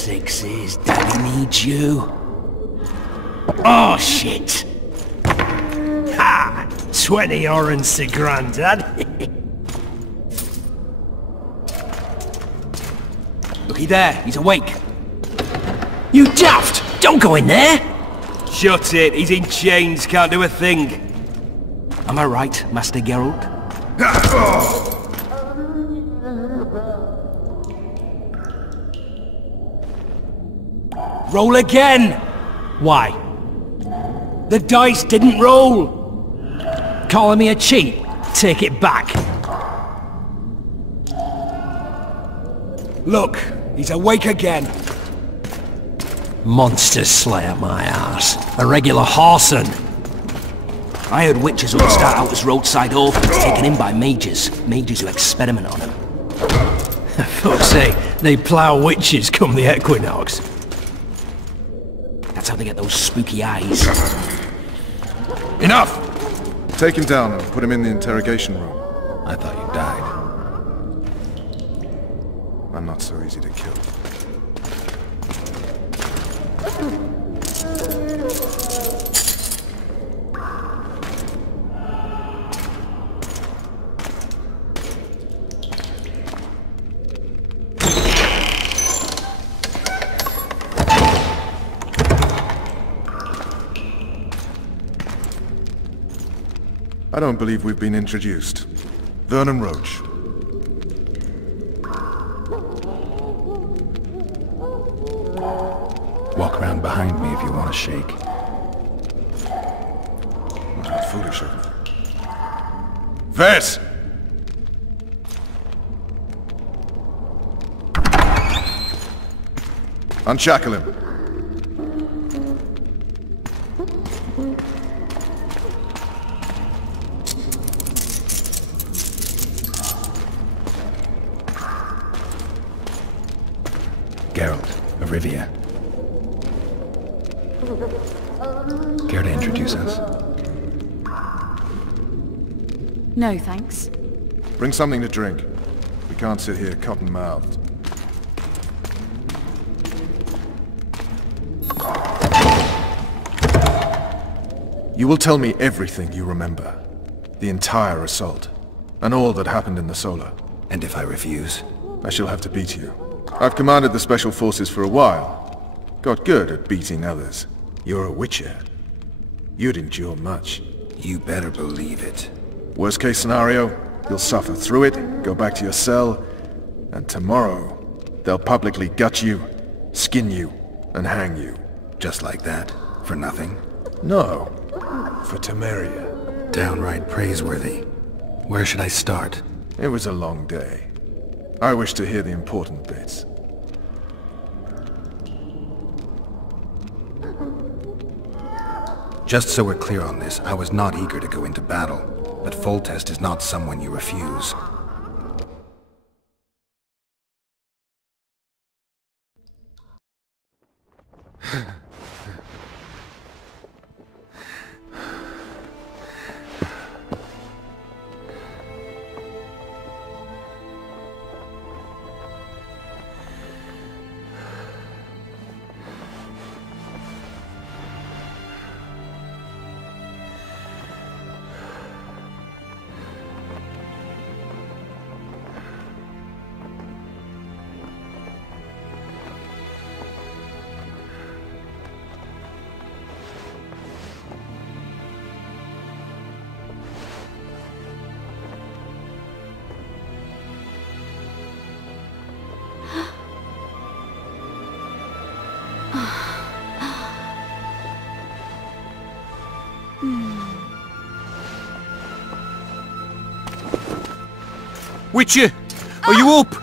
sixes, Daddy needs you. Oh, shit! Ha! 20 orange to Grandad. Looky there, he's awake. You daft! Don't go in there! Shut it, he's in chains, can't do a thing. Am I right, Master Geralt? Roll again! Why? The dice didn't roll! Calling me a cheat? Take it back. Look, he's awake again. Monster slayer, my ass. A regular whoreson. I heard witches would start out as roadside orphans taken in by mages. Mages who experiment on them. Fuck's sake, they plough witches come the equinox. That's how they get those spooky eyes. Enough! Take him down and put him in the interrogation room. I thought you died. I'm not so easy to kill. I don't believe we've been introduced. Vernon Roach. Walk around behind me if you want to shake. How foolish of me. Vess! Unshackle him. Geralt of Rivia. Care to introduce us? No, thanks. Bring something to drink. We can't sit here cotton-mouthed. You will tell me everything you remember. The entire assault. And all that happened in the Solar. And if I refuse? I shall have to beat you. I've commanded the Special Forces for a while. Got good at beating others. You're a Witcher. You'd endure much. You better believe it. Worst case scenario, you'll suffer through it, go back to your cell, and tomorrow, they'll publicly gut you, skin you, and hang you. Just like that? For nothing? No. For Temeria. Downright praiseworthy. Where should I start? It was a long day. I wish to hear the important bits. Just so we're clear on this, I was not eager to go into battle, but Foltest is not someone you refuse. Witcher, are you up?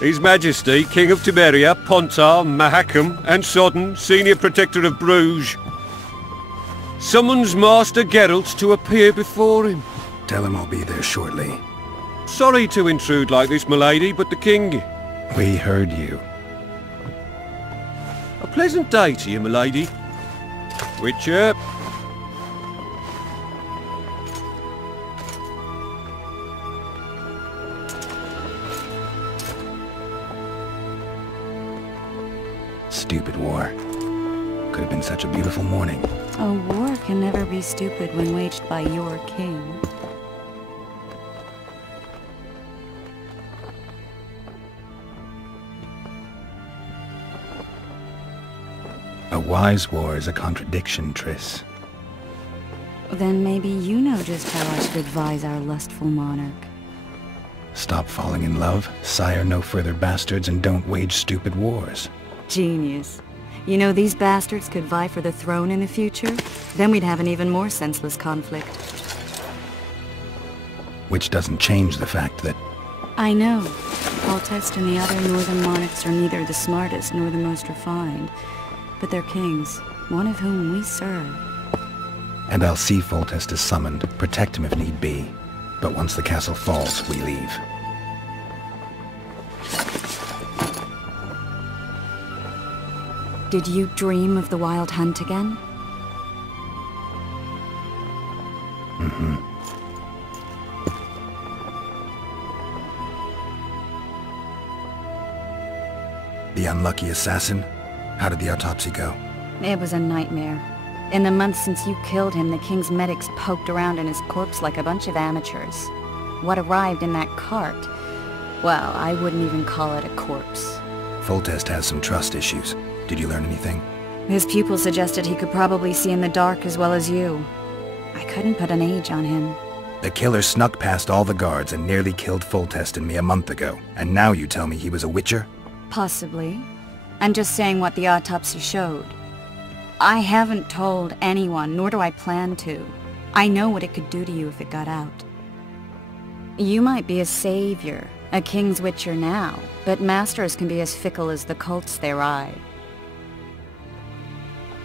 His Majesty, King of Temeria, Pontar, Mahakam, and Sodden, Senior Protector of Bruges, summons Master Geralt to appear before him. Tell him I'll be there shortly. Sorry to intrude like this, milady, but the King... We heard you. A pleasant day to you, milady. Witcher. Stupid war. Could have been such a beautiful morning. A war can never be stupid when waged by your king. A wise war is a contradiction, Triss. Then maybe you know just how I should advise our lustful monarch. Stop falling in love, sire no further bastards, and don't wage stupid wars. Genius. You know, these bastards could vie for the throne in the future? Then we'd have an even more senseless conflict. Which doesn't change the fact that... I know. Foltest and the other northern monarchs are neither the smartest nor the most refined. But they're kings, one of whom we serve. And I'll see Foltest is summoned, protect him if need be. But once the castle falls, we leave. Did you dream of the Wild Hunt again? Mm-hmm. The unlucky assassin? How did the autopsy go? It was a nightmare. In the months since you killed him, the king's medics poked around in his corpse like a bunch of amateurs. What arrived in that cart? Well, I wouldn't even call it a corpse. Foltest has some trust issues. Did you learn anything? His pupil suggested he could probably see in the dark as well as you. I couldn't put an age on him. The killer snuck past all the guards and nearly killed Foltest and me a month ago. And now you tell me he was a witcher? Possibly. I'm just saying what the autopsy showed. I haven't told anyone, nor do I plan to. I know what it could do to you if it got out. You might be a savior, a king's witcher now, but masters can be as fickle as the colts they ride.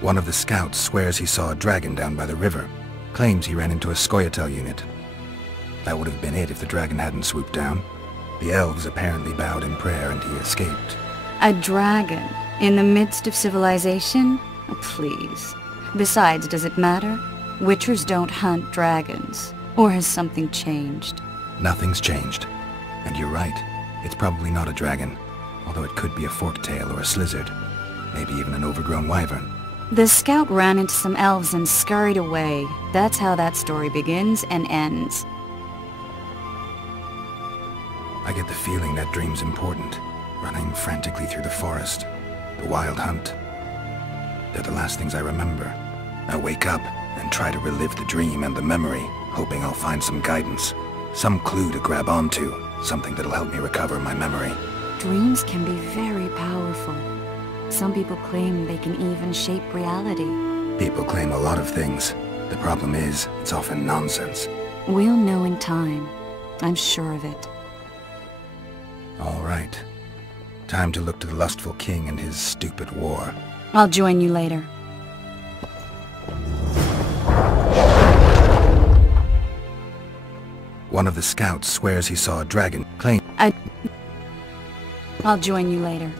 One of the scouts swears he saw a dragon down by the river. Claims he ran into a Scoia'tael unit. That would have been it if the dragon hadn't swooped down. The elves apparently bowed in prayer and he escaped. A dragon? In the midst of civilization? Oh, please. Besides, does it matter? Witchers don't hunt dragons. Or has something changed? Nothing's changed. And you're right. It's probably not a dragon. Although it could be a forktail or a slizzard. Maybe even an overgrown wyvern. The scout ran into some elves and scurried away. That's how that story begins and ends. I get the feeling that dream's important. Running frantically through the forest. The wild hunt. They're the last things I remember. I wake up and try to relive the dream and the memory, hoping I'll find some guidance. Some clue to grab onto. Something that'll help me recover my memory. Dreams can be very powerful. Some people claim they can even shape reality. People claim a lot of things. The problem is, it's often nonsense. We'll know in time. I'm sure of it. All right. Time to look to the lustful king and his stupid war. I'll join you later. One of the scouts swears he saw a dragon. I'll join you later.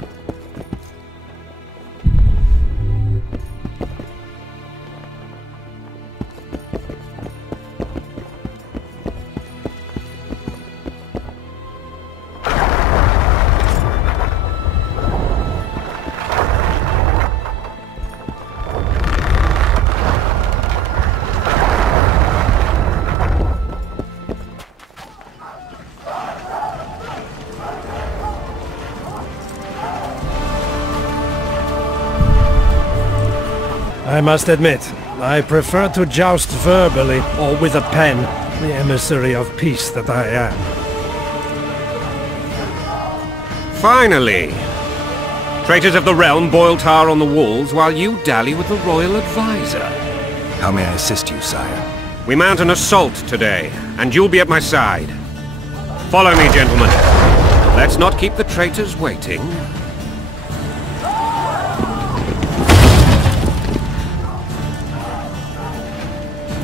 I must admit, I prefer to joust verbally or with a pen, the emissary of peace that I am. Finally! Traitors of the realm boil tar on the walls while you dally with the royal advisor. How may I assist you, sire? We mount an assault today, and you'll be at my side. Follow me, gentlemen. Let's not keep the traitors waiting.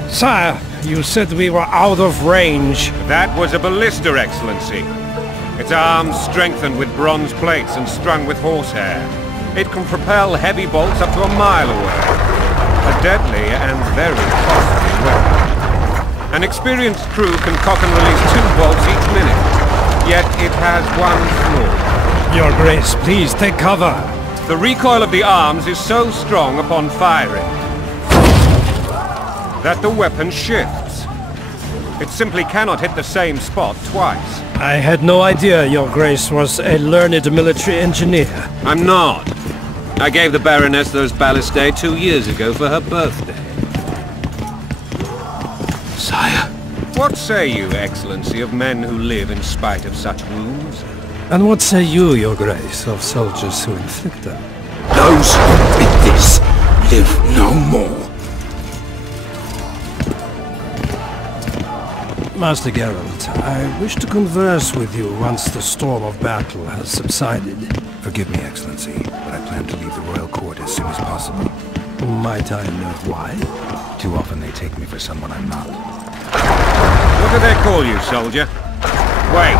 Sire, you said we were out of range. That was a ballista, Excellency. Its arms strengthened with bronze plates and strung with horsehair. It can propel heavy bolts up to a mile away. A deadly and very costly weapon. An experienced crew can cock and release 2 bolts each minute. Yet it has one flaw. Your Grace, please take cover. The recoil of the arms is so strong upon firing that the weapon shifts. It simply cannot hit the same spot twice. I had no idea Your Grace was a learned military engineer. I'm not. I gave the Baroness those ballistae 2 years ago for her birthday. Sire. What say you, Excellency, of men who live in spite of such wounds? And what say you, Your Grace, of soldiers who inflict them? Those who did this live no more. Master Geralt, I wish to converse with you once the storm of battle has subsided. Forgive me, Excellency, but I plan to leave the royal court as soon as possible. Might I know why? Too often they take me for someone I'm not. What do they call you, soldier? Wait.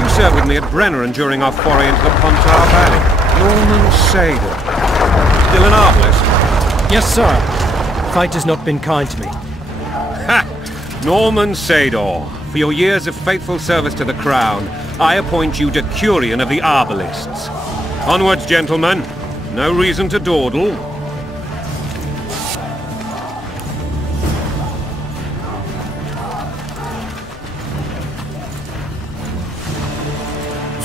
You served with me at Brenner during our foray into the Pontar Valley. Norman Sador. Still an arbalist? Yes, sir. Fate has not been kind to me. Ha! Norman Sador. For your years of faithful service to the Crown, I appoint you Decurion of the Arbalists. Onwards, gentlemen. No reason to dawdle.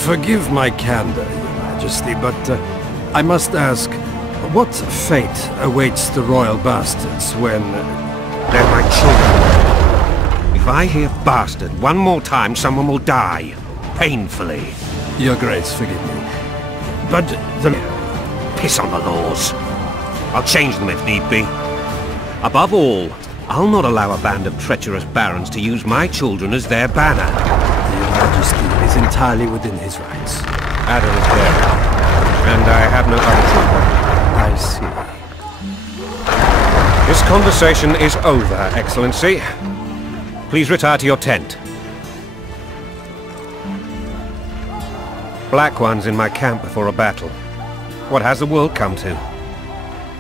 Forgive my candor, Your Majesty, but I must ask, what fate awaits the royal bastards when... They're my children. If I hear bastard one more time, someone will die. Painfully. Your Grace, forgive me. But the... Piss on the laws. I'll change them if need be. Above all, I'll not allow a band of treacherous barons to use my children as their banner. Your Majesty is entirely within his rights. Ada is dead, and I have no other children. I see. This conversation is over, Excellency. Please retire to your tent. Black One's in my camp before a battle. What has the world come to?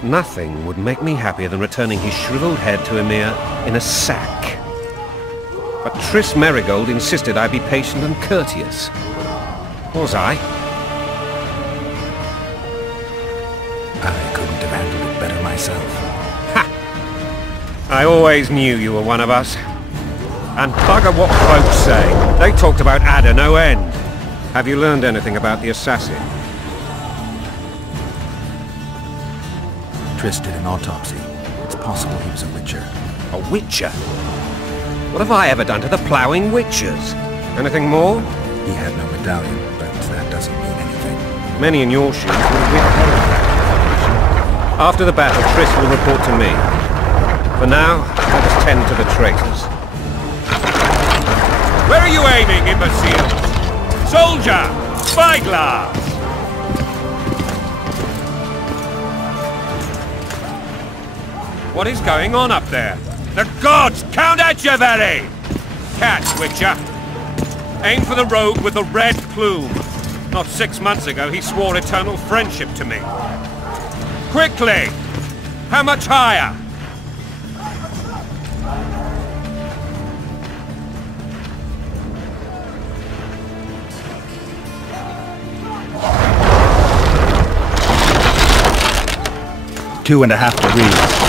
Nothing would make me happier than returning his shriveled head to Emir in a sack. But Triss Merigold insisted I be patient and courteous. Was I? I couldn't have handled it better myself. Ha! I always knew you were one of us. And bugger what folks say. They talked about Ada no end. Have you learned anything about the assassin? Triss did an autopsy. It's possible he was a witcher. A witcher? What have I ever done to the ploughing witchers? Anything more? He had no medallion, but that doesn't mean anything. Many in your shoes would have withheld that. After the battle, Triss will report to me. For now, let us tend to the traitors. Where are you aiming, imbeciles? Soldier! Spyglass! What is going on up there? The gods! Count Etcheverry! Catch, Witcher! Aim for the rogue with the red plume. Not 6 months ago, he swore eternal friendship to me. Quickly! How much higher? Two and a half degrees.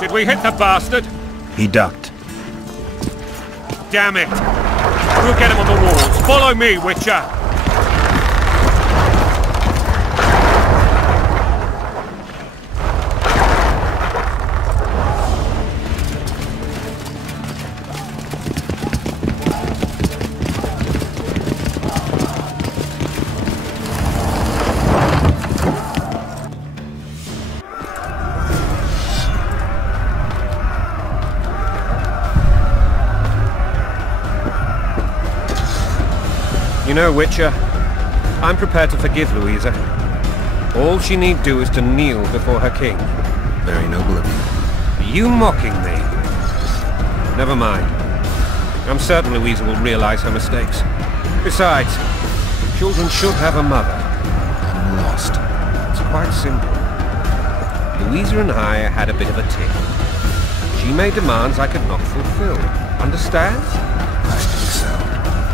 Did we hit the bastard? He ducked. Damn it! We'll get him on the walls. Follow me, Witcher! You know, Witcher, I'm prepared to forgive Louisa. All she need do is to kneel before her king. Very noble of you. Are you mocking me? Never mind. I'm certain Louisa will realize her mistakes. Besides, children should have a mother. I'm lost. It's quite simple. Louisa and I had a bit of a tiff. She made demands I could not fulfill. Understand? I think so.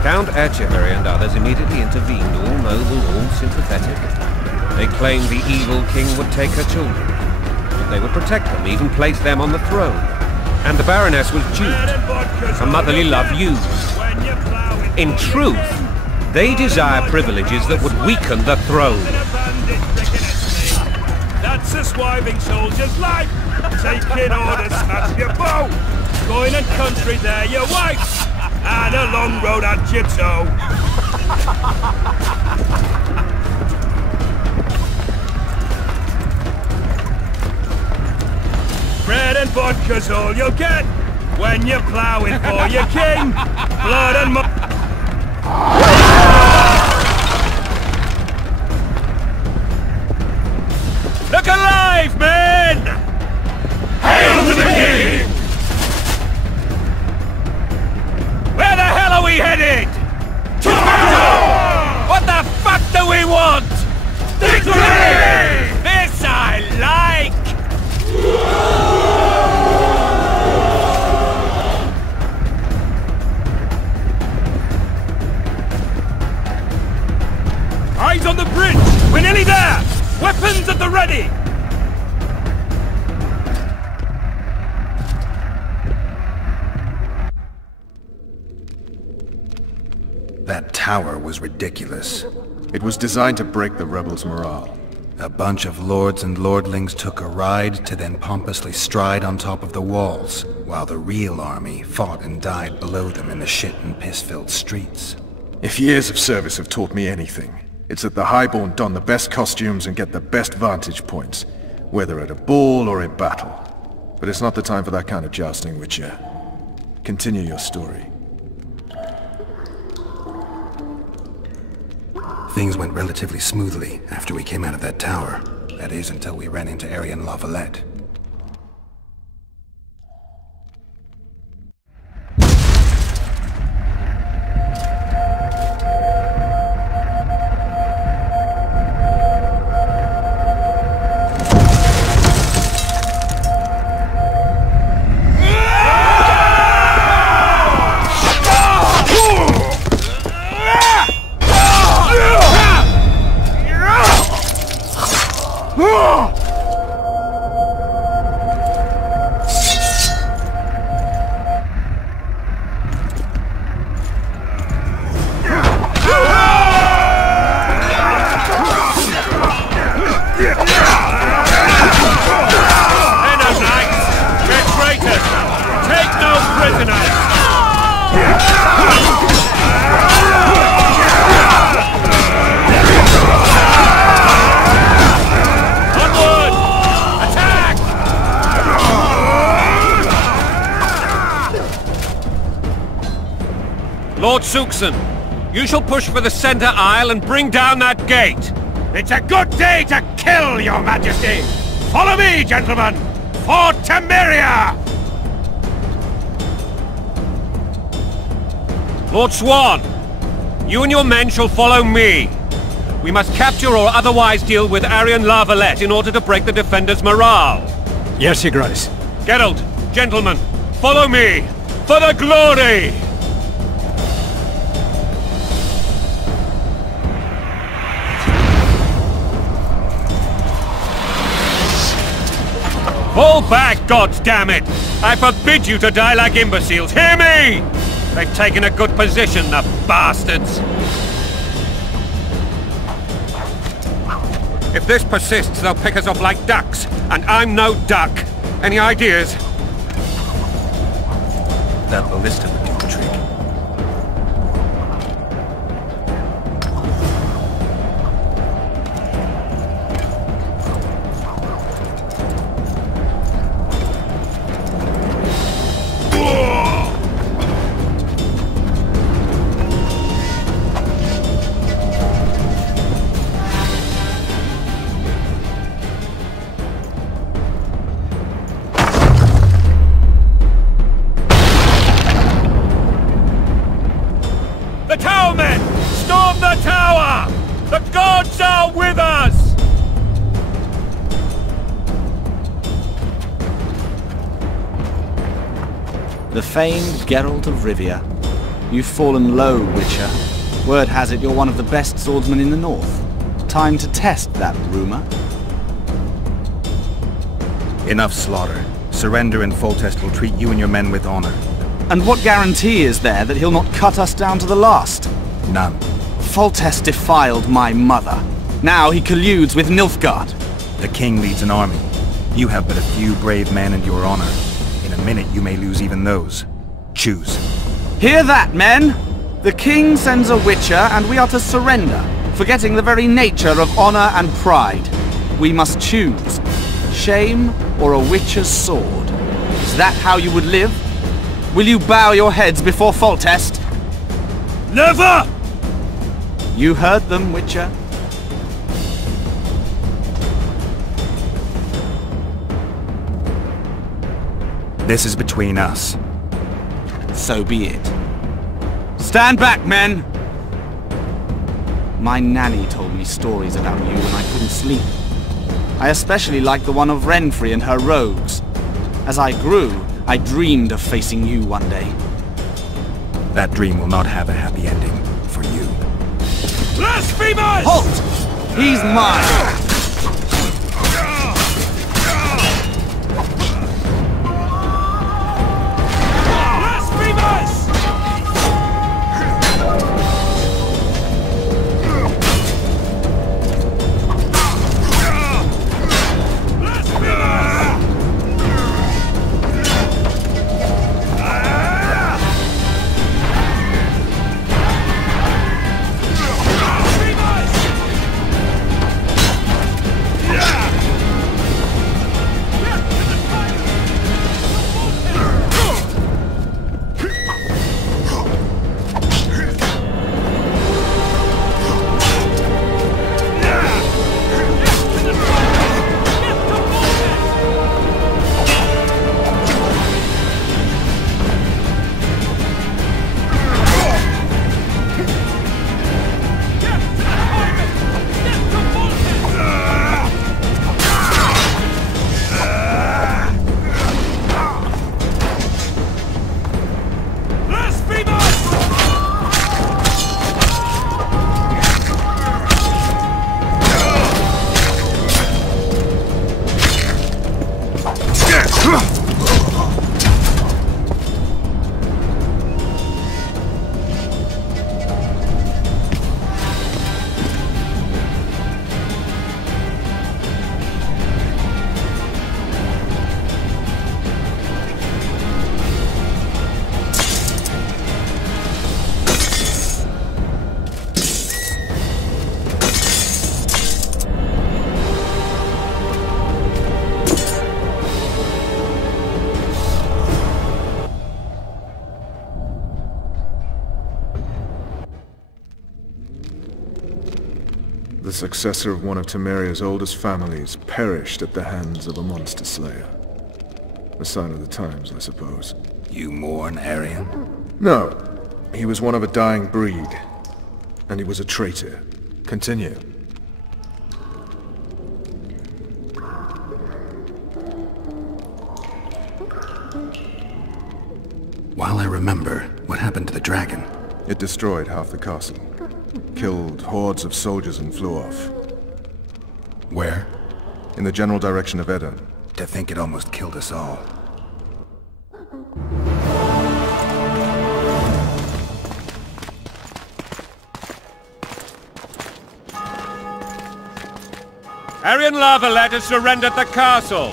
Count Etcheverry and others immediately intervened, all noble, all sympathetic. They claimed the evil king would take her children. They would protect them, even place them on the throne. And the Baroness was duped. Her motherly love used. In truth, they desire privileges that would weaken the throne. That's a swiving soldier's life. Taking orders at your bow. Going and country there your wife. And a long road at your toe. Bread and vodka's all you'll get when you're ploughing for your king. Blood and Look alive, men! Hail to the king! Where the hell are we headed? To battle! What the fuck do we want? Victory! This I like! Eyes on the bridge! We're nearly there! Weapons at the ready! That tower was ridiculous. It was designed to break the rebels' morale. A bunch of lords and lordlings took a ride to then pompously stride on top of the walls, while the real army fought and died below them in the shit and piss-filled streets. If years of service have taught me anything, it's that the Highborn don the best costumes and get the best vantage points, whether at a ball or in battle. But it's not the time for that kind of jousting, Witcher. Continue your story. Things went relatively smoothly after we came out of that tower. That is, until we ran into Aryan Lavalette. Lord Suxon, you shall push for the center aisle and bring down that gate. It's a good day to kill, your majesty. Follow me, gentlemen, for Temeria! Lord Swan, you and your men shall follow me. We must capture or otherwise deal with Aryan Lavalette in order to break the defenders' morale. Yes, Your Grace. Geralt, gentlemen, follow me, for the glory! Fall back, goddammit! I forbid you to die like imbeciles, hear me! They've taken a good position, the bastards! If this persists, they'll pick us off like ducks, and I'm no duck. Any ideas? That ballista would do the trick. The tower men! Storm the tower! The gods are with us! The famed Geralt of Rivia. You've fallen low, Witcher. Word has it you're one of the best swordsmen in the north. Time to test that rumor. Enough slaughter. Surrender and Foltest will treat you and your men with honor. And what guarantee is there that he'll not cut us down to the last? None. Foltest defiled my mother. Now he colludes with Nilfgaard. The king leads an army. You have but a few brave men and your honor. In a minute you may lose even those. Choose. Hear that, men! The king sends a witcher and we are to surrender, forgetting the very nature of honor and pride. We must choose. Shame or a witcher's sword. Is that how you would live? Will you bow your heads before Foltest? Never! You heard them, Witcher. This is between us. So be it. Stand back, men! My nanny told me stories about you when I couldn't sleep. I especially liked the one of Renfri and her rogues. As I grew, I dreamed of facing you one day. That dream will not have a happy ending for you. Blasphemers! Halt! He's mine! The successor of one of Temeria's oldest families perished at the hands of a monster slayer. A sign of the times, I suppose. You mourn, Aryan? No. He was one of a dying breed. And he was a traitor. Continue. While I remember, what happened to the dragon? It destroyed half the castle. Killed hordes of soldiers and flew off. Where? In the general direction of Edda. To think it almost killed us all. Aryan Lavalet has surrendered the castle.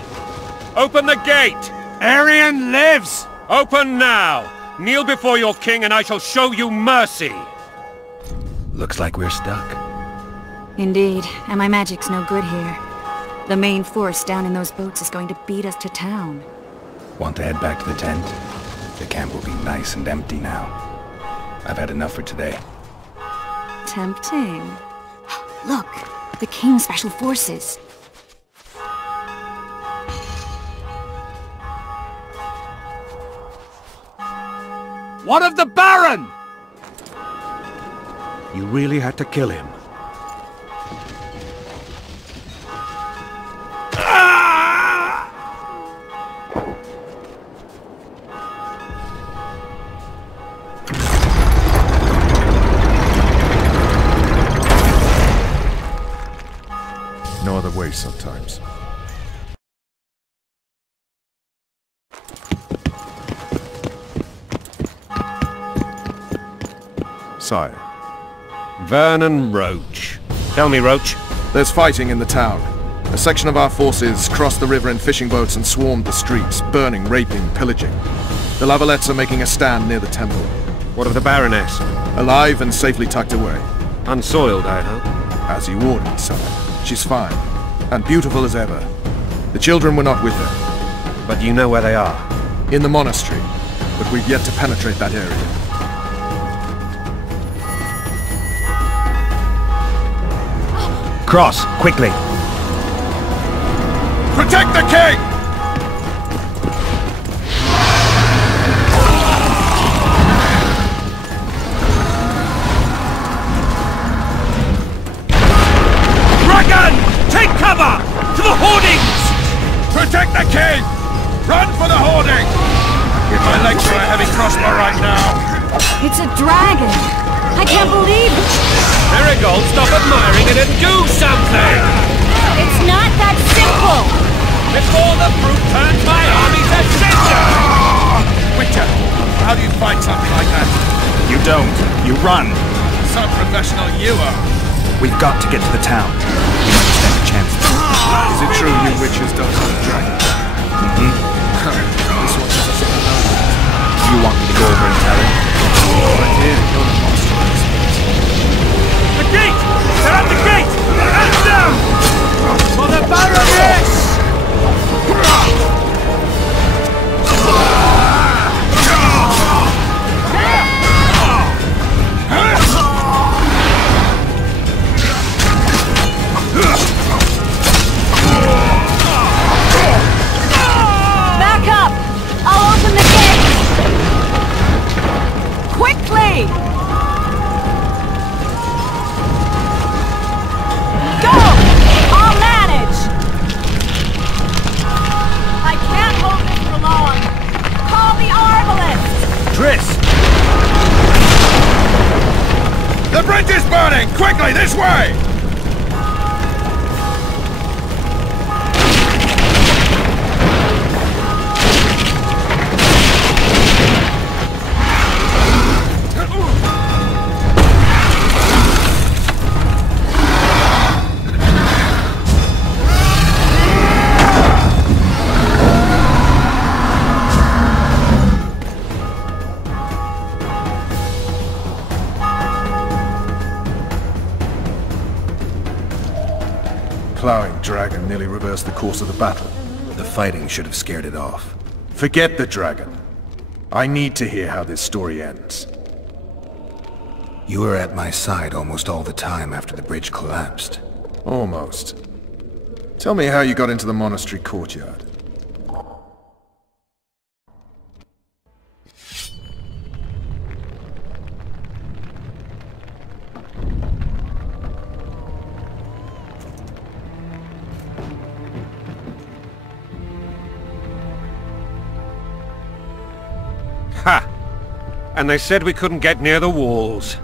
Open the gate. Aryan lives! Open now. Kneel before your king and I shall show you mercy. Looks like we're stuck. Indeed, and my magic's no good here. The main force down in those boats is going to beat us to town. Want to head back to the tent? The camp will be nice and empty now. I've had enough for today. Tempting. Look, the King's Special Forces. What of the Baron? You really had to kill him. the way sometimes. Sire. Vernon Roach. Tell me, Roach. There's fighting in the town. A section of our forces crossed the river in fishing boats and swarmed the streets, burning, raping, pillaging. The Lavalettes are making a stand near the temple. What of the Baroness? Alive and safely tucked away. Unsoiled, I hope. As you ordered, sire. She's fine. And beautiful as ever. The children were not with her. But you know where they are? In the monastery. But we've yet to penetrate that area. Cross, quickly. Protect the king! Dragon! Take cover! To the hoardings! Protect the king! Run for the hoarding! Give my legs for a heavy crossbow right now! It's a dragon! I can't believe it! Marigold, stop admiring it and do something! It's not that simple! Before the brute turns my army to cinder! Witcher, how do you fight something like that? You don't. You run. Some professional you are. We've got to get to the town. We might stand a chance. Is it true you witches don't hunt dragons? This one doesn't seem to know. You want me to go over and tell him? I did. You're the monster expert. The gate! Set up the gate! Hands down! For the Baroness! Back up! I'll open the gate! Quickly! Go! I'll manage! I can't hold this for long. Call the arbalist! Triss! The bridge is burning! Quickly, this way! Plowing dragon nearly reversed the course of the battle. The fighting should have scared it off. Forget the dragon. I need to hear how this story ends. You were at my side almost all the time after the bridge collapsed. Almost. Tell me how you got into the monastery courtyard. Ha! And they said we couldn't get near the walls.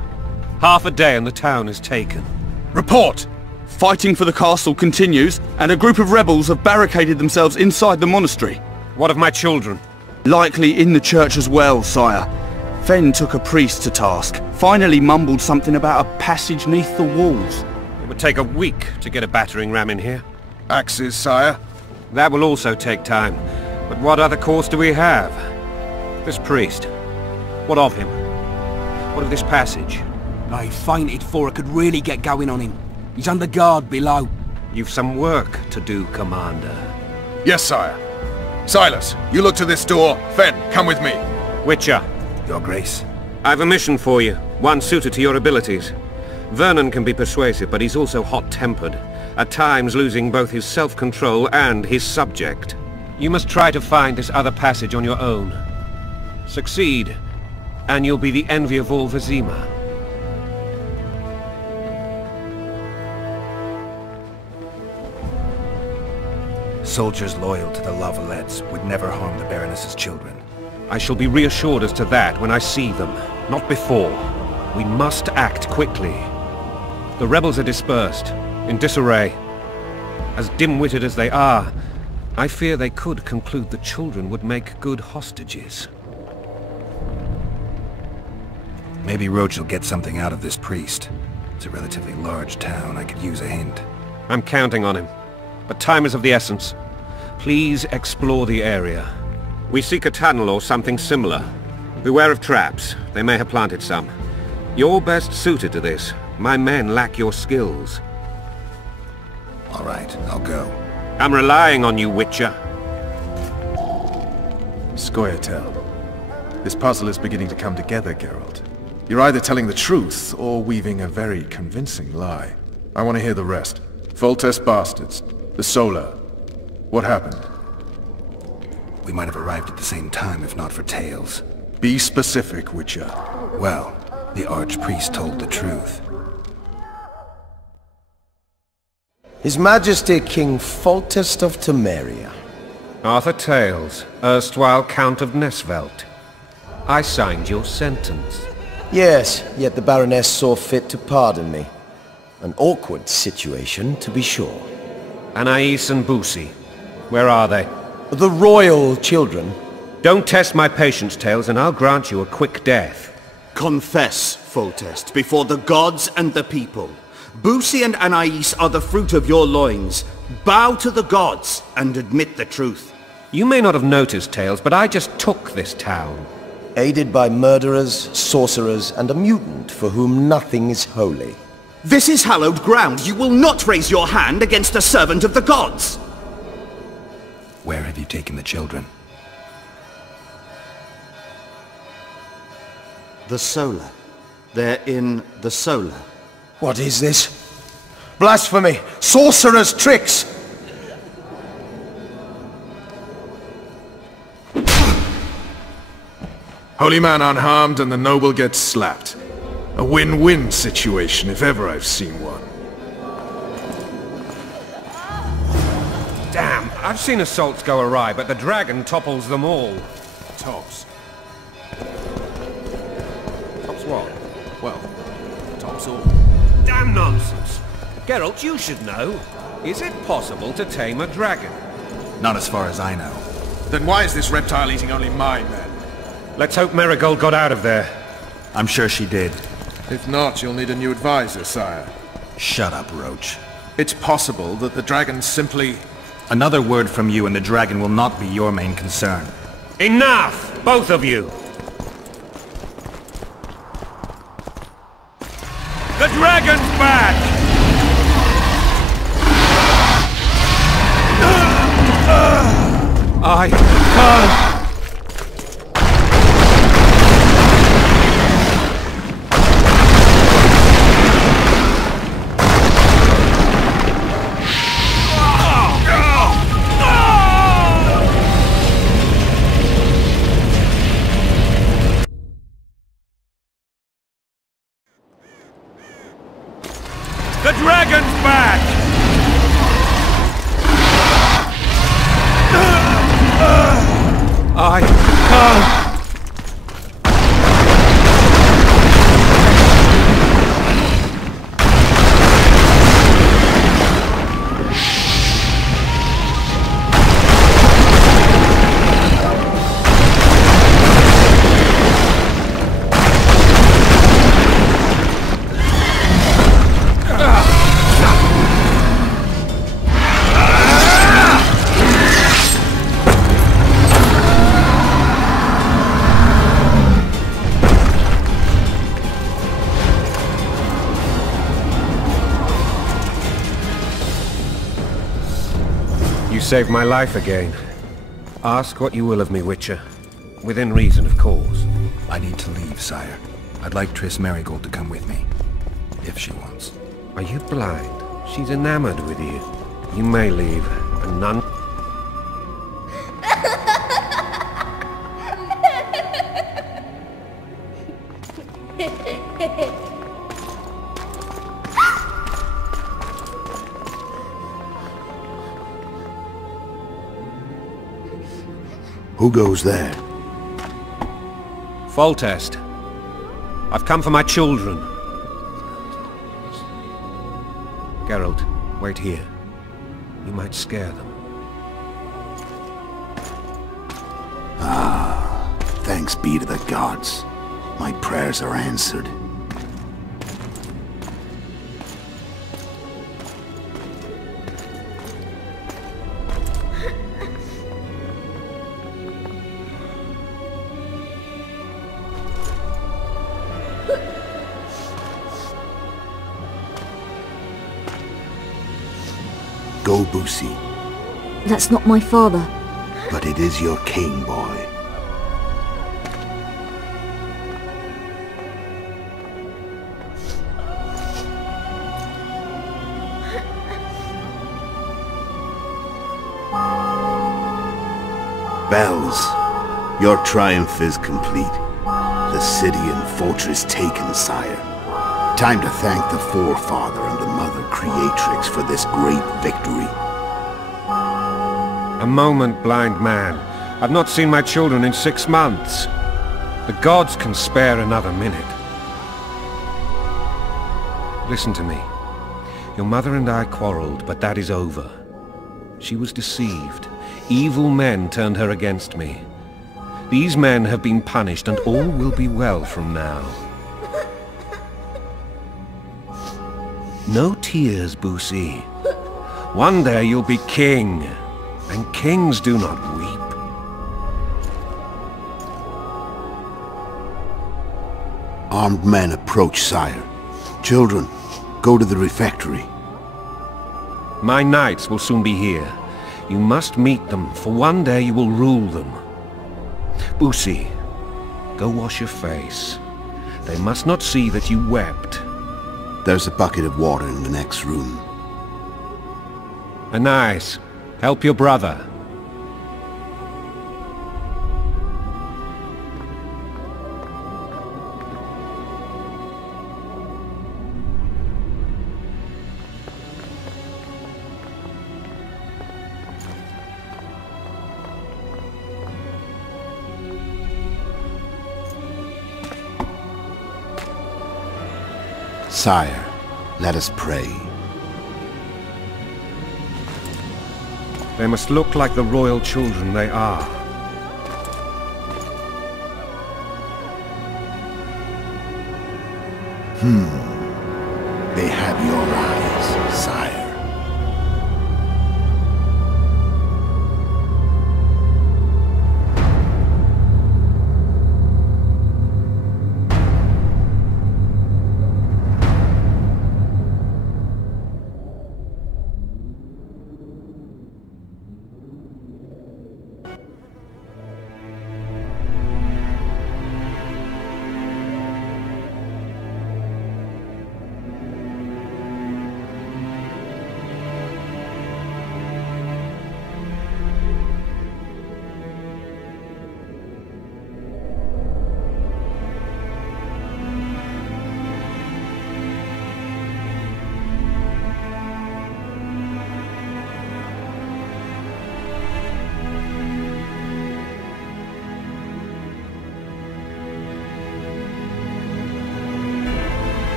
Half a day and the town is taken. Report! Fighting for the castle continues, and a group of rebels have barricaded themselves inside the monastery. What of my children? Likely in the church as well, sire. Fen took a priest to task, finally mumbled something about a passage neath the walls. It would take a week to get a battering ram in here. Axes, sire? That will also take time. But what other course do we have? This priest. What of him? What of this passage? I fainted before I could really get going on him. He's under guard below. You've some work to do, Commander. Yes, sire. Silas, you look to this door. Fen, come with me. Witcher, Your Grace. I've a mission for you, one suited to your abilities. Vernon can be persuasive, but he's also hot-tempered, at times losing both his self-control and his subject. You must try to find this other passage on your own. Succeed, and you'll be the envy of all Vizima. Soldiers loyal to the Lavalettes would never harm the Baroness's children. I shall be reassured as to that when I see them, not before. We must act quickly. The rebels are dispersed, in disarray. As dim-witted as they are, I fear they could conclude the children would make good hostages. Maybe Roach will get something out of this priest. It's a relatively large town. I could use a hint. I'm counting on him. But time is of the essence. Please explore the area. We seek a tunnel or something similar. Beware of traps. They may have planted some. You're best suited to this. My men lack your skills. All right, I'll go. I'm relying on you, Witcher. Scoia'tael. This puzzle is beginning to come together, Geralt. You're either telling the truth or weaving a very convincing lie. I want to hear the rest. Foltest bastards. The Solar. What happened? We might have arrived at the same time if not for Tails. Be specific, Witcher. Well, the Archpriest told the truth. His Majesty King Foltest of Temeria. Arthur Tails, erstwhile Count of Nesvelt. I signed your sentence. Yes, yet the Baroness saw fit to pardon me. An awkward situation, to be sure. Anais and Boussy. Where are they? The royal children. Don't test my patience, Tails, and I'll grant you a quick death. Confess, Foltest, before the gods and the people. Boussy and Anais are the fruit of your loins. Bow to the gods and admit the truth. You may not have noticed, Tails, but I just took this town. Aided by murderers, sorcerers, and a mutant for whom nothing is holy. This is hallowed ground. You will not raise your hand against a servant of the gods. Where have you taken the children? The Solar. They're in the Solar. What is this? Blasphemy! Sorcerer's tricks! Holy man unharmed and the noble gets slapped. A win-win situation if ever I've seen one. Damn, I've seen assaults go awry, but the dragon topples them all. Tops. Tops what? Well, tops all. Damn nonsense! Geralt, you should know. Is it possible to tame a dragon? Not as far as I know. Then why is this reptile eating only my men? Let's hope Marigold got out of there. I'm sure she did. If not, you'll need a new advisor, sire. Shut up, Roach. It's possible that the dragon simply... Another word from you and the dragon will not be your main concern. Enough! Both of you! The dragon's back! I can't... The dragon's back! I can't... You saved my life again. Ask what you will of me, Witcher. Within reason, of course. I need to leave, sire. I'd like Triss Marigold to come with me. If she wants. Are you blind? She's enamored with you. You may leave, and none... Who goes there? Foltest. I've come for my children. Geralt, wait here. You might scare them. Thanks be to the gods. My prayers are answered. Go, Boosie. That's not my father. But it is your king, boy. Bells, your triumph is complete. The city and fortress taken, sire. Time to thank the forefather and the mother creatrix for this great victory. A moment, blind man. I've not seen my children in 6 months. The gods can spare another minute. Listen to me. Your mother and I quarreled, but that is over. She was deceived. Evil men turned her against me. These men have been punished, and all will be well from now. No tears, Boosie. One day you'll be king, and kings do not weep. Armed men approach, sire. Children, go to the refectory. My knights will soon be here. You must meet them, for one day you will rule them. Boosie, go wash your face. They must not see that you wept. There's a bucket of water in the next room. Anais, help your brother. Sire, let us pray. They must look like the royal children they are. They have your eyes, sire.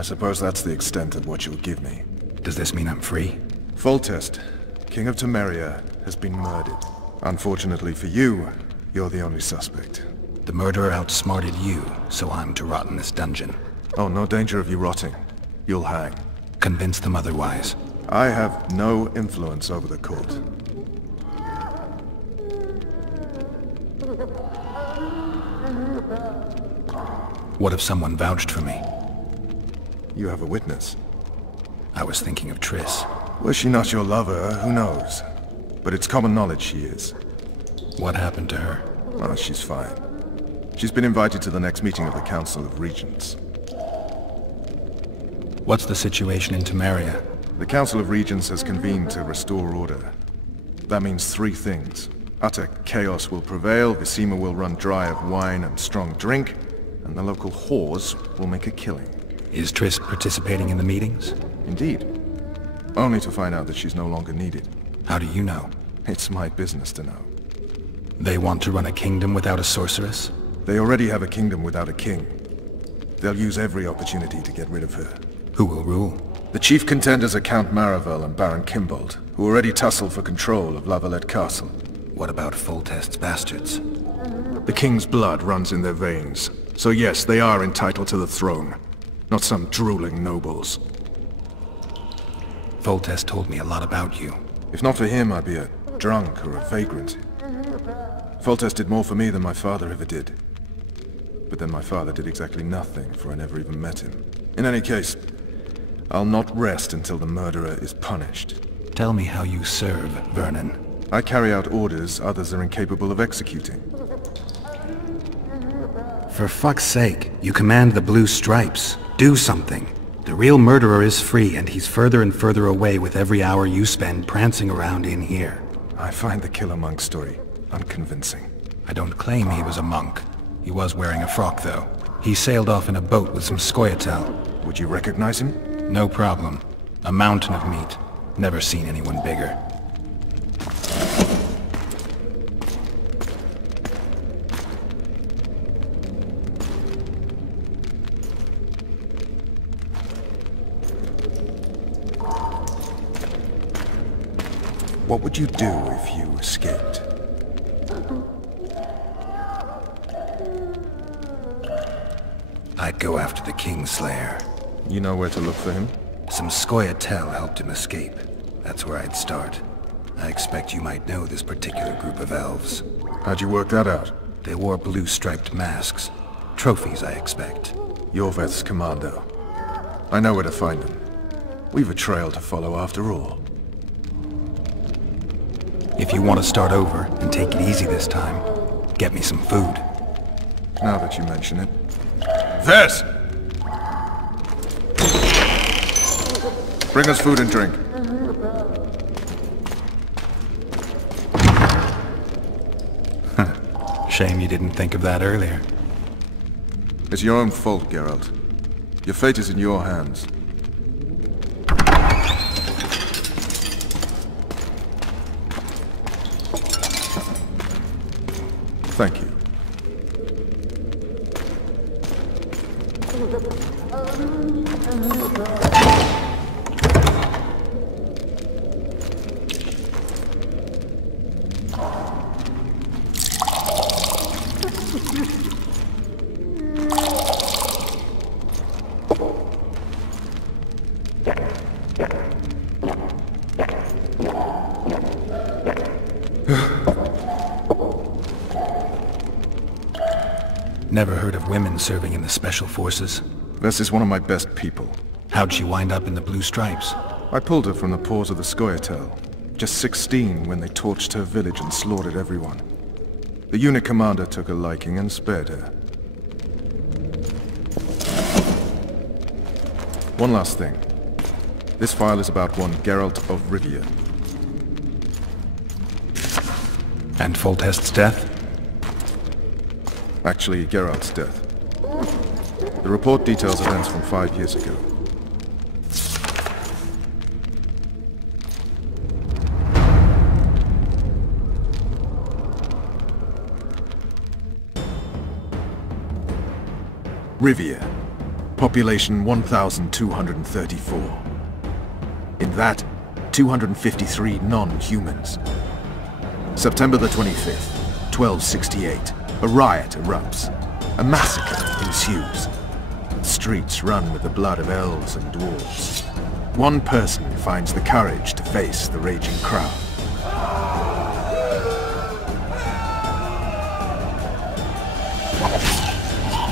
I suppose that's the extent of what you'll give me. Does this mean I'm free? Foltest, King of Temeria, has been murdered. Unfortunately for you, you're the only suspect. The murderer outsmarted you, so I'm to rot in this dungeon. Oh, no danger of you rotting. You'll hang. Convince them otherwise. I have no influence over the court. What if someone vouched for me? You have a witness. I was thinking of Triss. Was she not your lover? Who knows? But it's common knowledge she is. What happened to her? Oh, she's fine. She's been invited to the next meeting of the Council of Regents. What's the situation in Temeria? The Council of Regents has convened to restore order. That means 3 things. Utter chaos will prevail, Visima will run dry of wine and strong drink, and the local whores will make a killing. Is Triss participating in the meetings? Indeed. Only to find out that she's no longer needed. How do you know? It's my business to know. They want to run a kingdom without a sorceress? They already have a kingdom without a king. They'll use every opportunity to get rid of her. Who will rule? The chief contenders are Count Maravel and Baron Kimbold, who already tussle for control of Lavalette Castle. What about Foltest's bastards? The king's blood runs in their veins, so yes, they are entitled to the throne. Not some drooling nobles. Foltest told me a lot about you. If not for him, I'd be a drunk or a vagrant. Foltest did more for me than my father ever did. But then my father did exactly nothing, for I never even met him. In any case, I'll not rest until the murderer is punished. Tell me how you serve, Vernon. I carry out orders others are incapable of executing. For fuck's sake, you command the Blue Stripes. Do something. The real murderer is free, and he's further and further away with every hour you spend prancing around in here. I find the Killer Monk story unconvincing. I don't claim he was a monk. He was wearing a frock, though. He sailed off in a boat with some Scoia'tael. Would you recognize him? No problem. A mountain of meat. Never seen anyone bigger. What would you do if you escaped? I'd go after the Kingslayer. You know where to look for him? Some Scoia'tael helped him escape. That's where I'd start. I expect you might know this particular group of elves. How'd you work that out? They wore blue-striped masks. Trophies, I expect. Yorveth's commando. I know where to find them. We've a trail to follow after all. If you want to start over and take it easy this time, get me some food. Now that you mention it. Vess! Bring us food and drink. Shame you didn't think of that earlier. It's your own fault, Geralt. Your fate is in your hands. Thank you. Never heard of women serving in the Special Forces. Vess is one of my best people. How'd she wind up in the Blue Stripes? I pulled her from the paws of the Scoia'tael. Just 16 when they torched her village and slaughtered everyone. The unit commander took a liking and spared her. One last thing. This file is about one Geralt of Rivia. And Foltest's death? Actually, Geralt's death. The report details events from 5 years ago. Rivia. population 1,234. In that, 253 non-humans. September the 25th, 1268. A riot erupts. A massacre ensues. Streets run with the blood of elves and dwarves. One person finds the courage to face the raging crowd.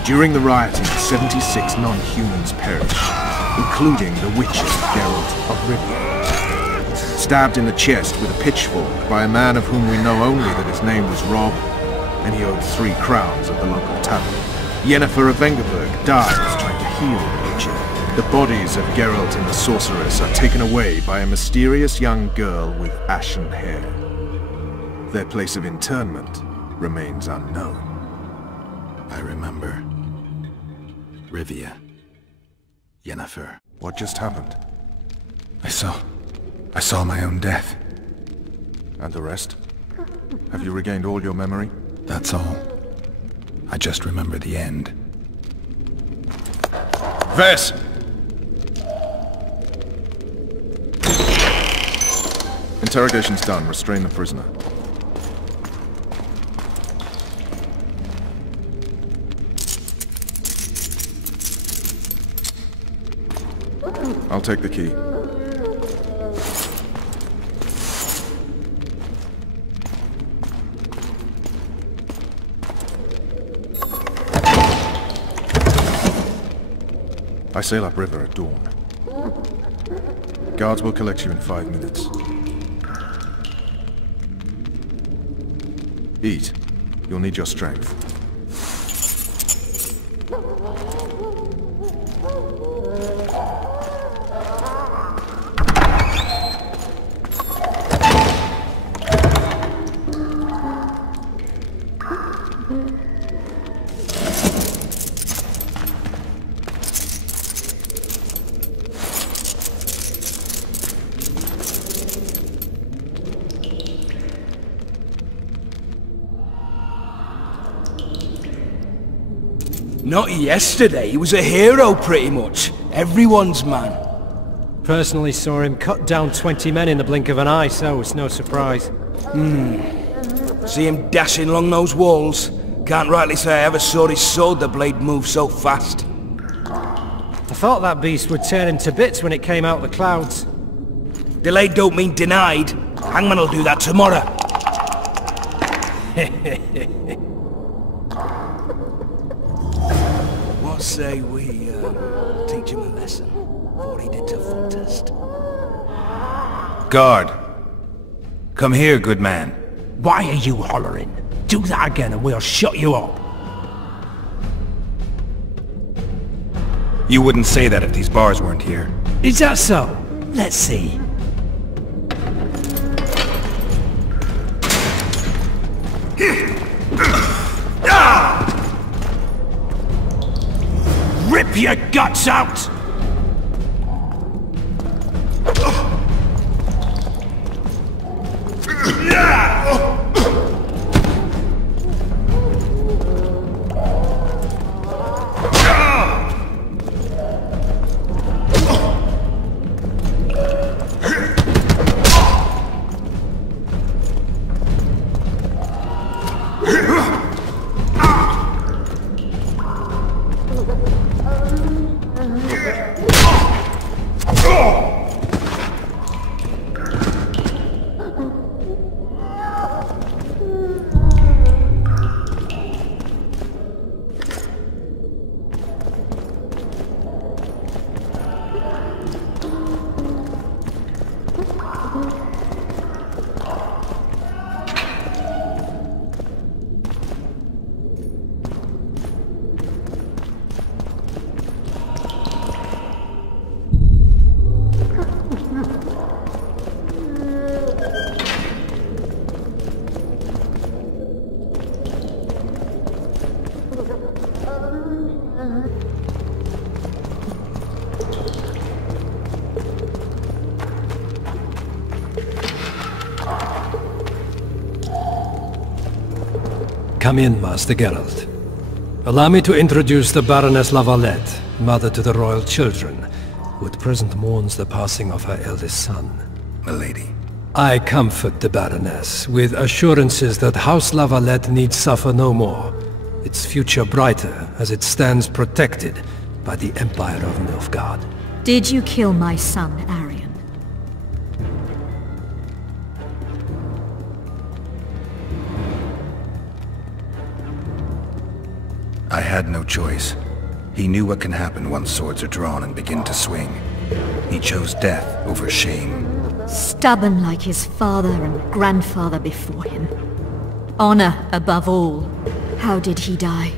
During the rioting, 76 non-humans perish, including the witcher Geralt of Rivia. Stabbed in the chest with a pitchfork by a man of whom we know only that his name was Rob, and he owed 3 crowns at the local tavern. Yennefer of Vengerberg dies trying to heal the witcher. The bodies of Geralt and the sorceress are taken away by a mysterious young girl with ashen hair. Their place of interment remains unknown. I remember. Rivia. Yennefer. What just happened? I saw my own death. And the rest? Have you regained all your memory? That's all. I just remember the end. Vess! Interrogation's done. Restrain the prisoner. I'll take the key. I sail upriver at dawn. Guards will collect you in 5 minutes. Eat. You'll need your strength. Not yesterday, he was a hero pretty much. Everyone's man. Personally saw him cut down 20 men in the blink of an eye, so it's no surprise. See him dashing along those walls. Can't rightly say I ever saw his sword, the blade move so fast. I thought that beast would tear him to bits when it came out of the clouds. Delayed don't mean denied. Hangman will do that tomorrow. What say we teach him a lesson for what he did to Foltest? Guard! Come here, good man. Why are you hollering? Do that again and we'll shut you up. You wouldn't say that if these bars weren't here. Is that so? Let's see. Rip your guts out! Come in, Master Geralt. Allow me to introduce the Baroness Lavalette, mother to the royal children, who at present mourns the passing of her eldest son. Milady. I comfort the Baroness with assurances that House Lavalette need suffer no more, its future brighter as it stands protected by the Empire of Nilfgaard. Did you kill my son, Arian? I had no choice. He knew what can happen once swords are drawn and begin to swing. He chose death over shame. Stubborn like his father and grandfather before him. Honor above all. How did he die?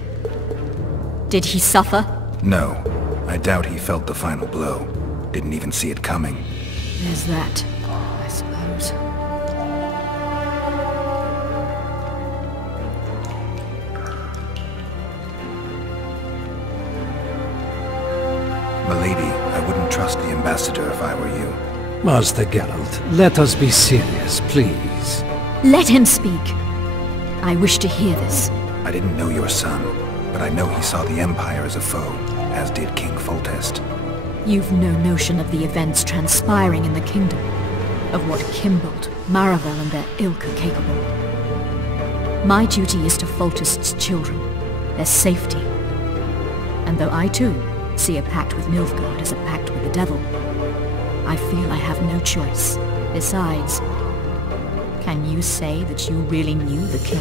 Did he suffer? No. I doubt he felt the final blow. Didn't even see it coming. There's that, I suppose. Milady, I wouldn't trust the ambassador if I were you. Master Geralt, let us be serious, please. Let him speak. I wish to hear this. I didn't know your son, but I know he saw the Empire as a foe, as did King Foltest. You've no notion of the events transpiring in the kingdom, of what Kimbolt, Maravel and their ilk are capable. My duty is to Foltest's children, their safety. And though I too see a pact with Nilfgaard as a pact with the devil, I feel I have no choice. Besides, can you say that you really knew the king?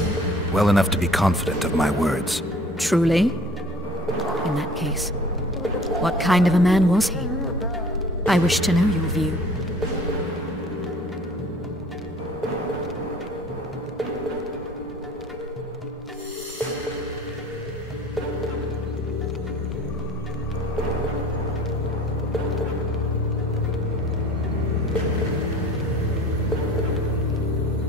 Well enough to be confident of my words. Truly? In that case, what kind of a man was he? I wish to know your view.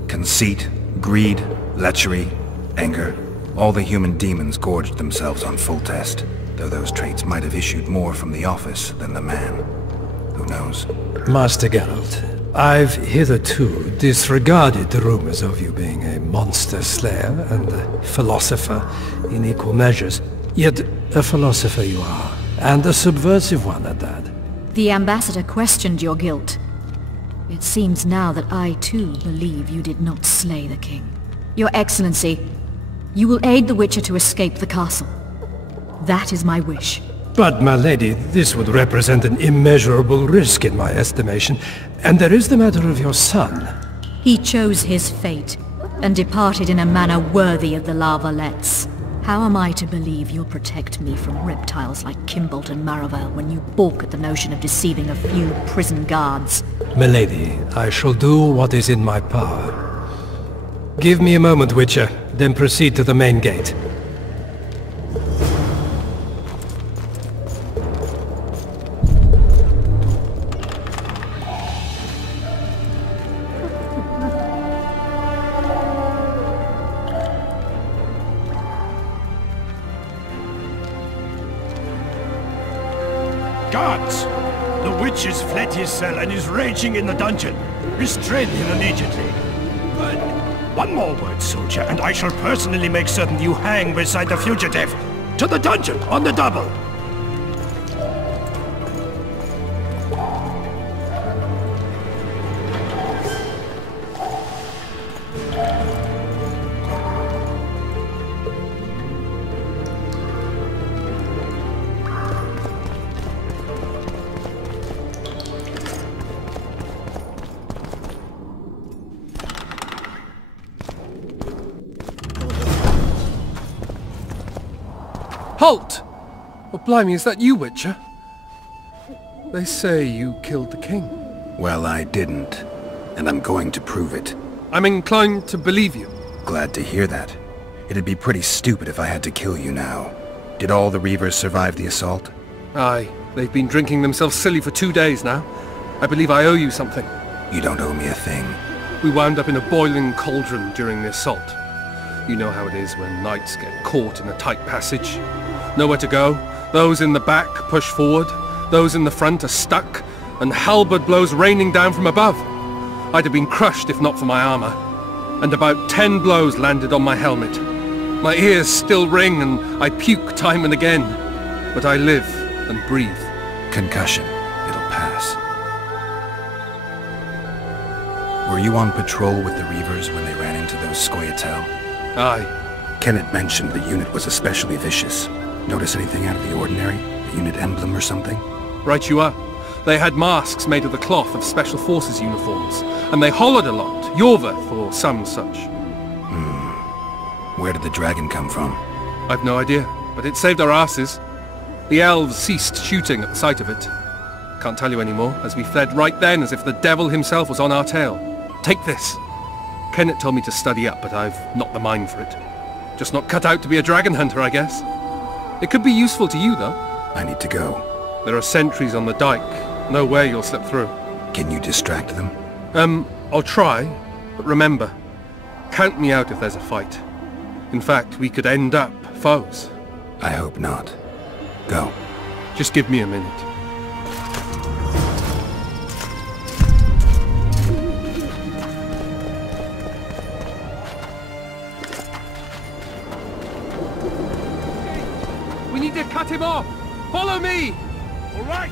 Conceit, greed, lechery, anger. All the human demons gorged themselves on Foltest, though those traits might have issued more from the office than the man. Who knows? Master Geralt, I've hitherto disregarded the rumors of you being a monster slayer and a philosopher in equal measures. Yet a philosopher you are, and a subversive one at that. The ambassador questioned your guilt. It seems now that I too believe you did not slay the king. Your Excellency, you will aid the Witcher to escape the castle. That is my wish. But, my lady, this would represent an immeasurable risk in my estimation. And there is the matter of your son. He chose his fate, and departed in a manner worthy of the Lavalettes. How am I to believe you'll protect me from reptiles like Kimbolt and Maravel when you balk at the notion of deceiving a few prison guards? Milady, I shall do what is in my power. Give me a moment, Witcher, then proceed to the main gate. Guards! The witch has fled his cell and is raging in the dungeon. Restrain him immediately. But one more word, soldier, and I shall personally make certain you hang beside the fugitive. To the dungeon, on the double! Halt! Oh, blimey, is that you, Witcher? They say you killed the king. Well, I didn't. And I'm going to prove it. I'm inclined to believe you. Glad to hear that. It'd be pretty stupid if I had to kill you now. Did all the Reavers survive the assault? Aye. They've been drinking themselves silly for 2 days now. I believe I owe you something. You don't owe me a thing. We wound up in a boiling cauldron during the assault. You know how it is when knights get caught in a tight passage. Nowhere to go. Those in the back push forward. Those in the front are stuck. And halberd blows raining down from above. I'd have been crushed if not for my armor. And about 10 blows landed on my helmet. My ears still ring and I puke time and again. But I live and breathe. Concussion. It'll pass. Were you on patrol with the Reavers when they ran into those Scoia'tael? Aye. Kenneth mentioned the unit was especially vicious. Notice anything out of the ordinary? A unit emblem or something? Right you are. They had masks made of the cloth of Special Forces uniforms, and they hollered a lot, Yorveth or some such. Where did the dragon come from? I've no idea, but it saved our asses. The elves ceased shooting at the sight of it. Can't tell you anymore, as we fled right then as if the devil himself was on our tail. Take this. Kenneth told me to study up, but I've not the mind for it. Just not cut out to be a dragon hunter, I guess. It could be useful to you, though. I need to go. There are sentries on the dike. No way you'll slip through. Can you distract them? I'll try, but remember, count me out if there's a fight. In fact, we could end up foes. I hope not. Go. Just give me a minute. We need to cut him off! Follow me! All right!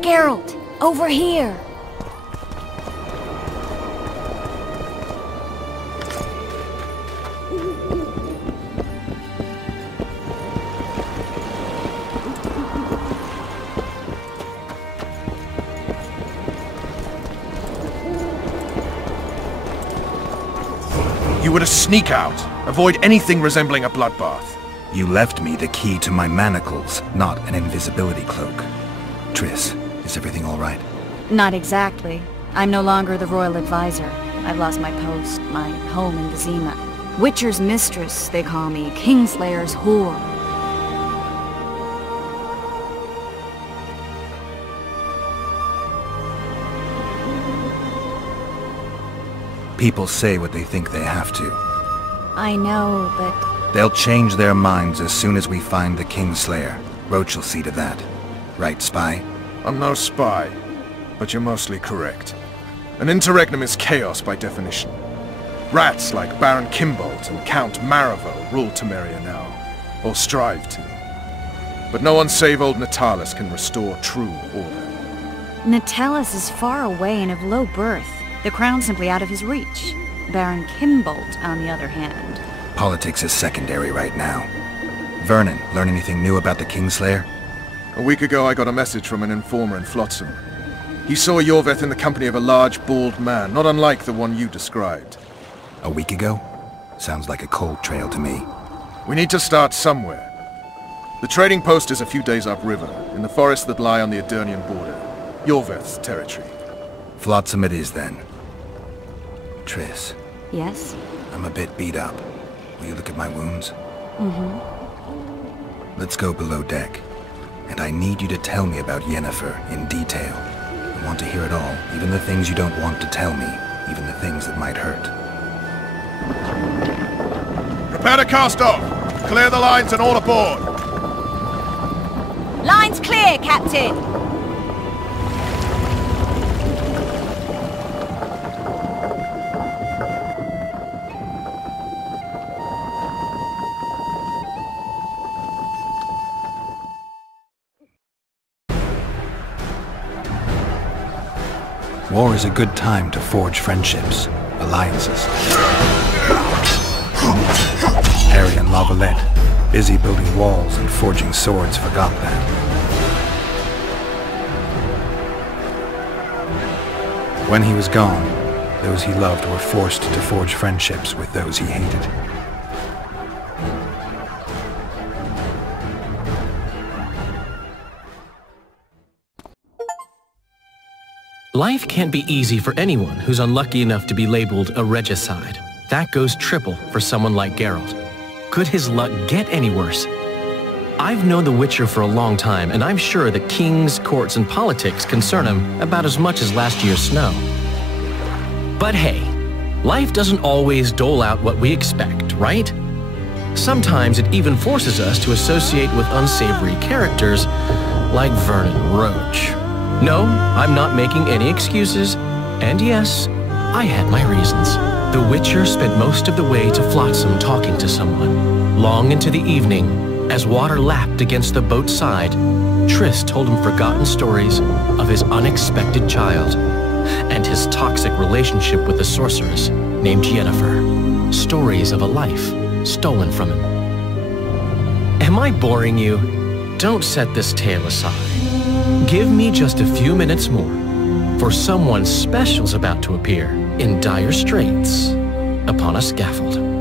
Geralt, over here! You were to sneak out. Avoid anything resembling a bloodbath. You left me the key to my manacles, not an invisibility cloak. Triss, is everything all right? Not exactly. I'm no longer the royal advisor. I've lost my post, my home in Vizima. Witcher's mistress, they call me. Kingslayer's whore. People say what they think they have to. I know, but... They'll change their minds as soon as we find the Kingslayer. Roach will see to that. Right, spy? I'm no spy, but you're mostly correct. An interregnum is chaos by definition. Rats like Baron Kimbolt and Count Marival rule Temeria now, or strive to. But no one save old Natalis can restore true order. Natalis is far away and of low birth. The crown's simply out of his reach. Baron Kimbolt, on the other hand. Politics is secondary right now. Vernon, learn anything new about the Kingslayer? A week ago I got a message from an informer in Flotsam. He saw Yorveth in the company of a large, bald man, not unlike the one you described. A week ago? Sounds like a cold trail to me. We need to start somewhere. The trading post is a few days upriver, in the forests that lie on the Aedirnian border. Yorveth's territory. Flotsam it is, then. Triss. Yes? I'm a bit beat up. Will you look at my wounds? Mm-hmm. Let's go below deck. And I need you to tell me about Yennefer in detail. I want to hear it all, even the things you don't want to tell me, even the things that might hurt. Prepare to cast off! Clear the lines and all aboard! Lines clear, Captain! War is a good time to forge friendships, alliances. Harry and Lavalette, busy building walls and forging swords, forgot that. When he was gone, those he loved were forced to forge friendships with those he hated. Life can't be easy for anyone who's unlucky enough to be labeled a regicide. That goes triple for someone like Geralt. Could his luck get any worse? I've known the Witcher for a long time, and I'm sure that kings, courts, and politics concern him about as much as last year's snow. But hey, life doesn't always dole out what we expect, right? Sometimes it even forces us to associate with unsavory characters like Vernon Roach. No, I'm not making any excuses, and yes, I had my reasons. The Witcher spent most of the way to Flotsam talking to someone. Long into the evening, as water lapped against the boat's side, Triss told him forgotten stories of his unexpected child and his toxic relationship with a sorceress named Yennefer. Stories of a life stolen from him. Am I boring you? Don't set this tale aside. Give me just a few minutes more, for someone special's about to appear in dire straits upon a scaffold.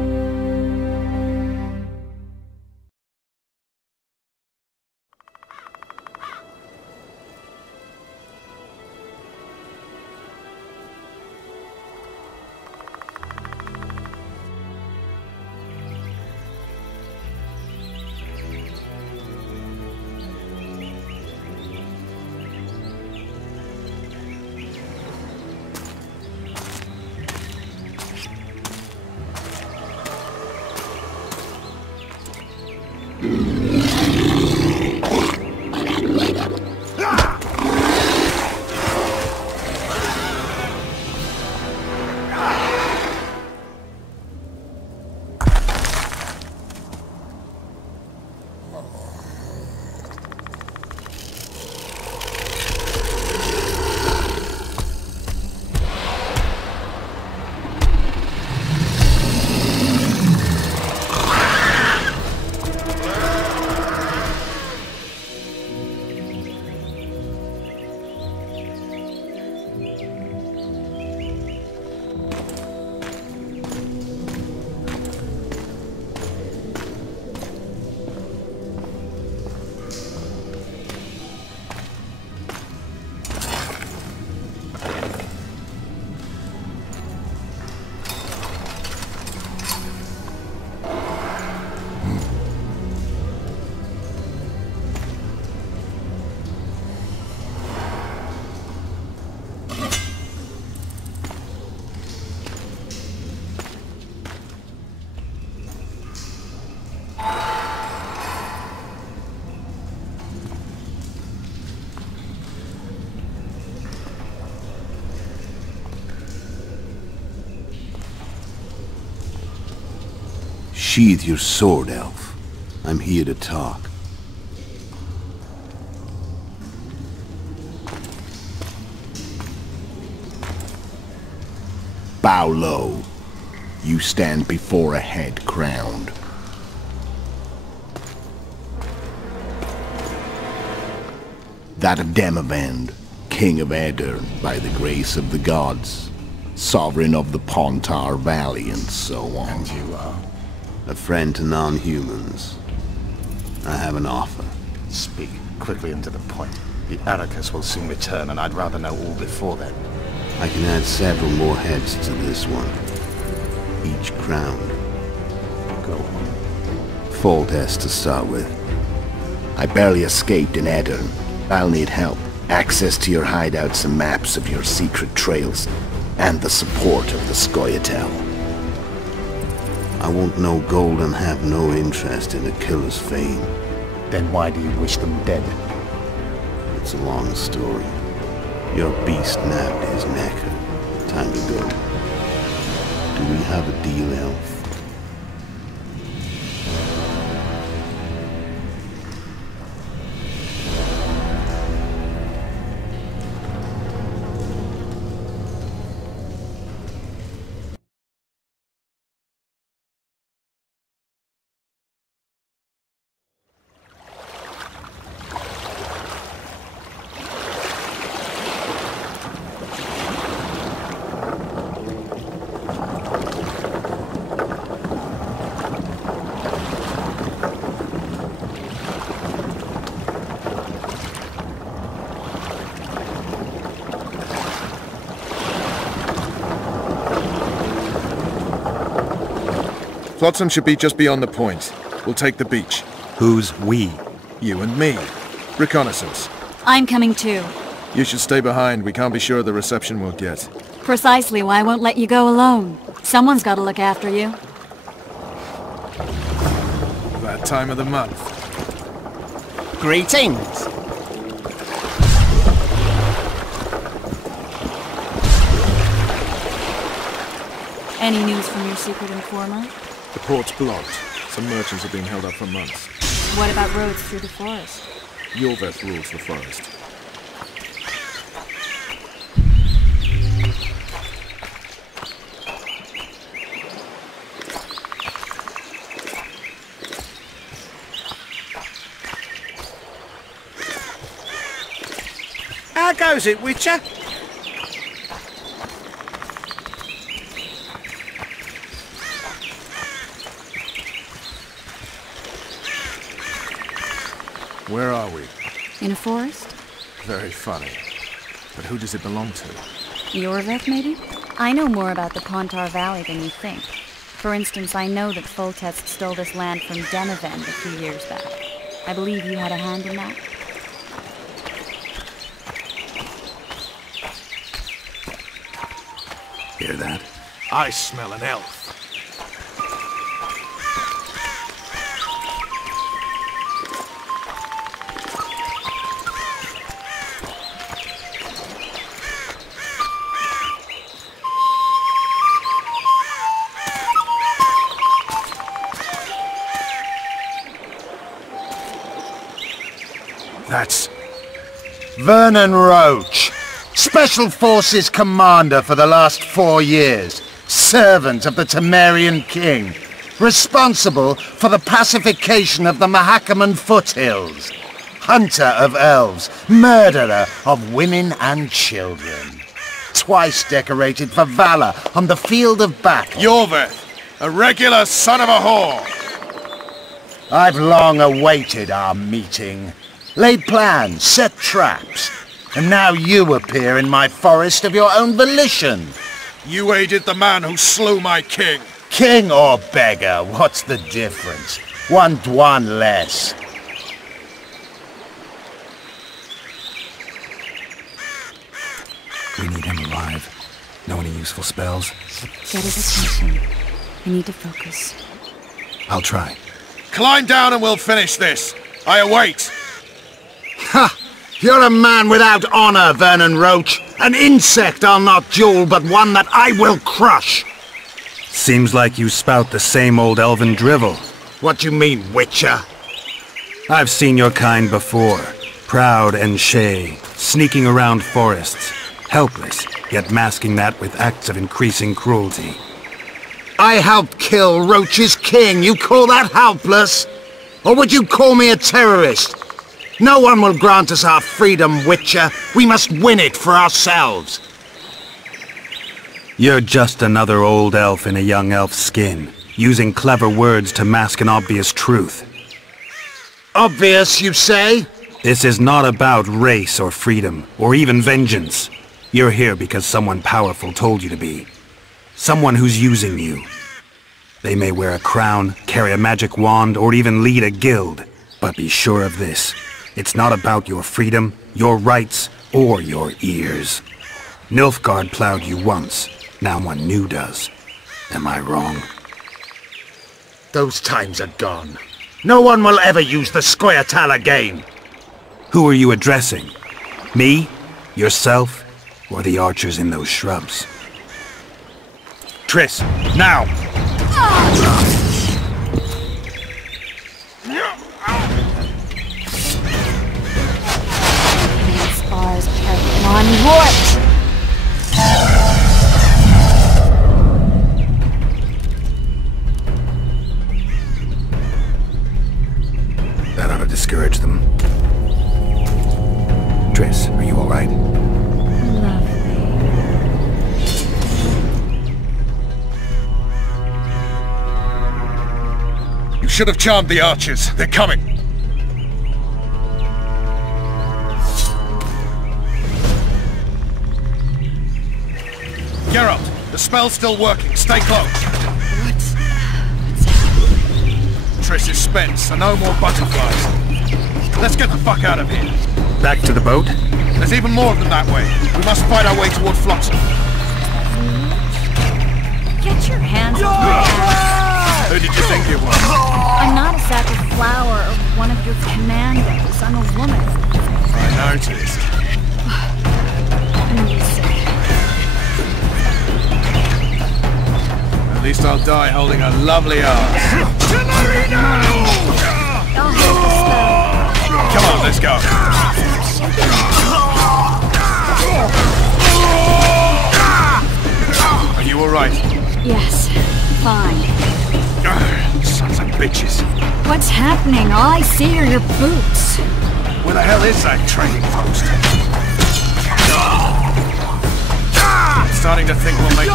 Sheathe your sword, elf. I'm here to talk. Bow low. You stand before a head crowned. That of Demavend, King of Aedirn, by the grace of the gods, sovereign of the Pontar Valley, and so on. And you are? A friend to non-humans. I have an offer. Speak quickly and to the point. The Arrakis will soon return, and I'd rather know all before then. I can add several more heads to this one. Each crowned. Go on. Full test to start with. I barely escaped in Aedirn. I'll need help. Access to your hideouts and maps of your secret trails. And the support of the Scoia'tael. I want no gold and have no interest in a killer's fame. Then why do you wish them dead? It's a long story. Your beast nabbed his neck. Time to go. Do we have a deal, elf? Flotsam should be just beyond the point. We'll take the beach. Who's we? You and me. Reconnaissance. I'm coming too. You should stay behind. We can't be sure of the reception we'll get. Precisely why I won't let you go alone. Someone's got to look after you. That time of the month. Greetings. Any news from your secret informer? The port's blocked. Some merchants are being held up for months. What about roads through the forest? Yorveth rules the forest. How goes it, Witcher? Where are we? In a forest? Very funny. But who does it belong to? Yorveth, maybe? I know more about the Pontar Valley than you think. For instance, I know that Foltest stole this land from Denevend a few years back. I believe you had a hand in that. Hear that? I smell an elf. That's Vernon Roach, Special Forces Commander for the last 4 years, servant of the Temerian King, responsible for the pacification of the Mahakaman foothills, hunter of elves, murderer of women and children, twice decorated for valor on the field of battle. Yorveth, a regular son of a whore! I've long awaited our meeting. Laid plans, set traps, and now you appear in my forest of your own volition. You aided the man who slew my king. King or beggar, what's the difference? One Dwan less. We need him alive. Know any useful spells? Get his attention. I need to focus. I'll try. Climb down and we'll finish this. I await. Ha! You're a man without honor, Vernon Roach. An insect I'll not duel, but one that I will crush. Seems like you spout the same old elven drivel. What do you mean, Witcher? I've seen your kind before. Proud and shay, sneaking around forests. Helpless, yet masking that with acts of increasing cruelty. I helped kill Roach's king. You call that helpless? Or would you call me a terrorist? No one will grant us our freedom, Witcher. We must win it for ourselves. You're just another old elf in a young elf's skin, using clever words to mask an obvious truth. Obvious, you say? This is not about race or freedom, or even vengeance. You're here because someone powerful told you to be. Someone who's using you. They may wear a crown, carry a magic wand, or even lead a guild. But be sure of this. It's not about your freedom, your rights, or your ears. Nilfgaard plowed you once. Now one new does. Am I wrong? Those times are gone. No one will ever use the Scoia'tael again. Who are you addressing? Me? Yourself? Or the archers in those shrubs? Triss, now! Spars are one wart! That ought to discourage them. Triss, are you all right? You should have charmed the archers. They're coming. Geralt, the spell's still working. Stay close. Triss is spent, so no more butterflies. Let's get the fuck out of here. Back to the boat? There's even more of them that way. We must fight our way toward Flotsam. Get your hands off my ass. Who did you think it was? I'm not a sack of flour or one of your commandos. I'm a woman. I noticed. At least I'll die holding a lovely ass. Come on, let's go. Are you alright? Yes, fine. Sons of bitches. What's happening? All I see are your boots. Where the hell is that trading post? Starting to think we'll make it.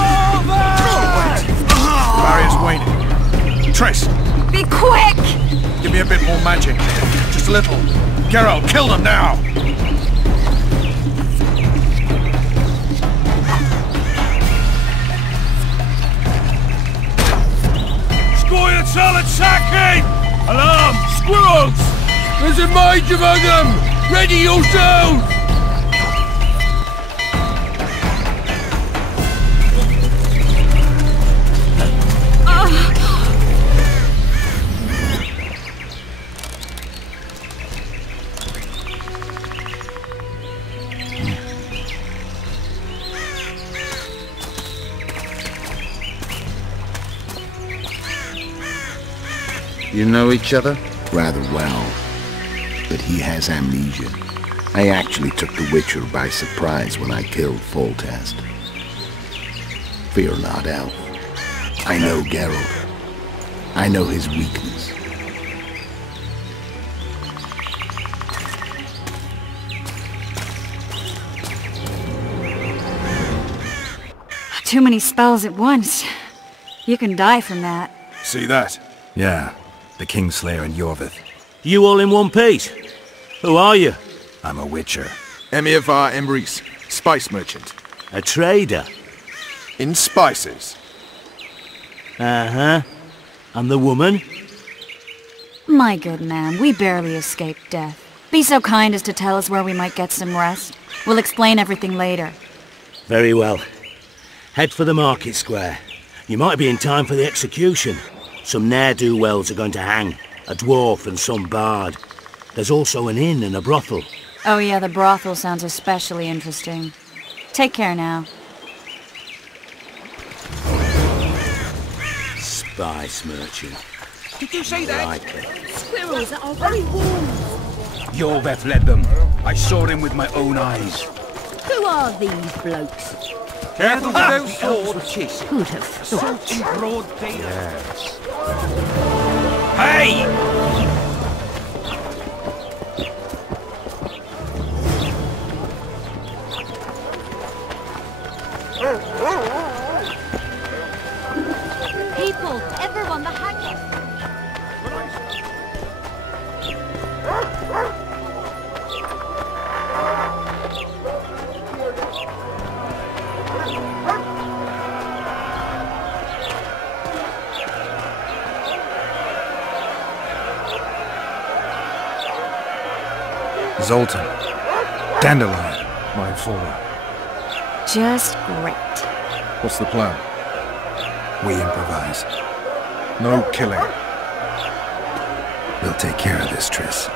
Barrier's waning. Triss! Be quick! Give me a bit more magic. Just a little. Geralt, kill them now! Squirrel attacking! Alarm! Squirrels! There's a mage among them! Ready yourselves! You know each other? Rather well. But he has amnesia. I actually took the Witcher by surprise when I killed Foltest. Fear not, Elf. I know Geralt. I know his weakness. Too many spells at once. You can die from that. See that? Yeah, the Kingslayer and Yorvith. You all in one piece? Who are you? I'm a Witcher. Emir var Emrys, spice merchant. A trader? In spices. Uh-huh. And the woman? My good man, we barely escaped death. Be so kind as to tell us where we might get some rest. We'll explain everything later. Very well. Head for the market square. You might be in time for the execution. Some ne'er-do-wells are going to hang. A dwarf and some bard. There's also an inn and a brothel. Oh yeah, the brothel sounds especially interesting. Take care now. Spice merchant. Did you say that? Like it. Squirrels are very warm. Yorvith led them. I saw him with my own eyes. Who are these blokes? Careful with those swords. Who'd have thought? In broad daylight. Yes. Hey! People, everyone, the haggis. Zoltan. Dandelion. My informer. Just great. What's the plan? We improvise. No killing. We'll take care of this, Triss.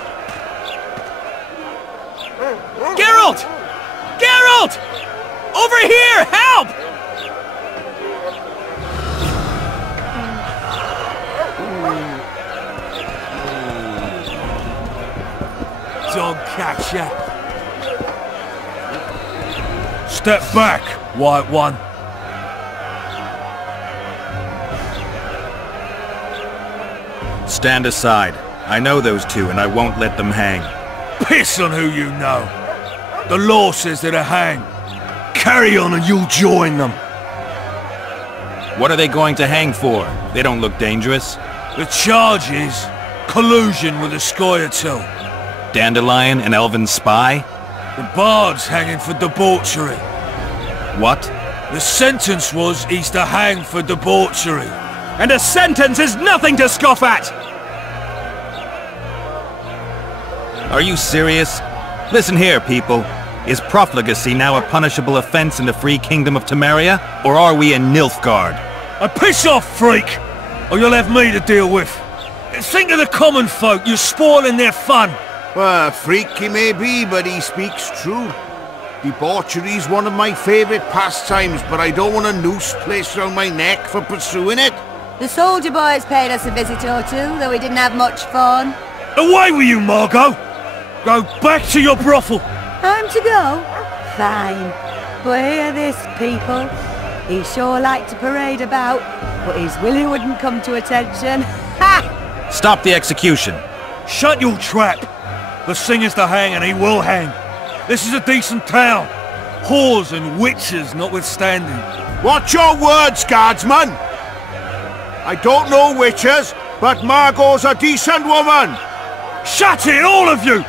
Geralt! Geralt! Over here! Help! Dog catcher. Step back, White One. Stand aside. I know those two, and I won't let them hang. Piss on who you know. The law says they're to hang. Carry on and you'll join them. What are they going to hang for? They don't look dangerous. The charge is collusion with the Scoia'tael. Dandelion, an elven spy? The bard's hanging for debauchery. What? The sentence was he's to hang for debauchery. And a sentence is nothing to scoff at! Are you serious? Listen here, people. Is profligacy now a punishable offense in the free kingdom of Temeria? Or are we in Nilfgaard? Piss off, freak! Or you'll have me to deal with. Think of the common folk, you're spoiling their fun. Well, freak he may be, but he speaks true. Debauchery's one of my favourite pastimes, but I don't want a noose placed around my neck for pursuing it. The soldier boys paid us a visit or two, though we didn't have much fun. Away with you, Margot! Go back to your brothel! Time to go? Fine. But hear this, people. He sure liked to parade about, but his Willie wouldn't come to attention. Ha! Stop the execution. Shut your trap! The singer's to hang and he will hang. This is a decent town. Whores and witches notwithstanding. Watch your words, guardsman! I don't know witches, but Margot's a decent woman! Shut it, all of you!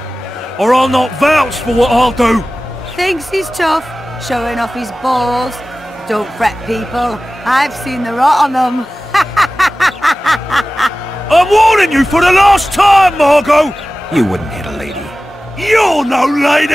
Or I'll not vouch for what I'll do! Thinks he's tough, showing off his balls. Don't fret, people. I've seen the rot on them. I'm warning you for the last time, Margot! You wouldn't hit a lady. You're no lady!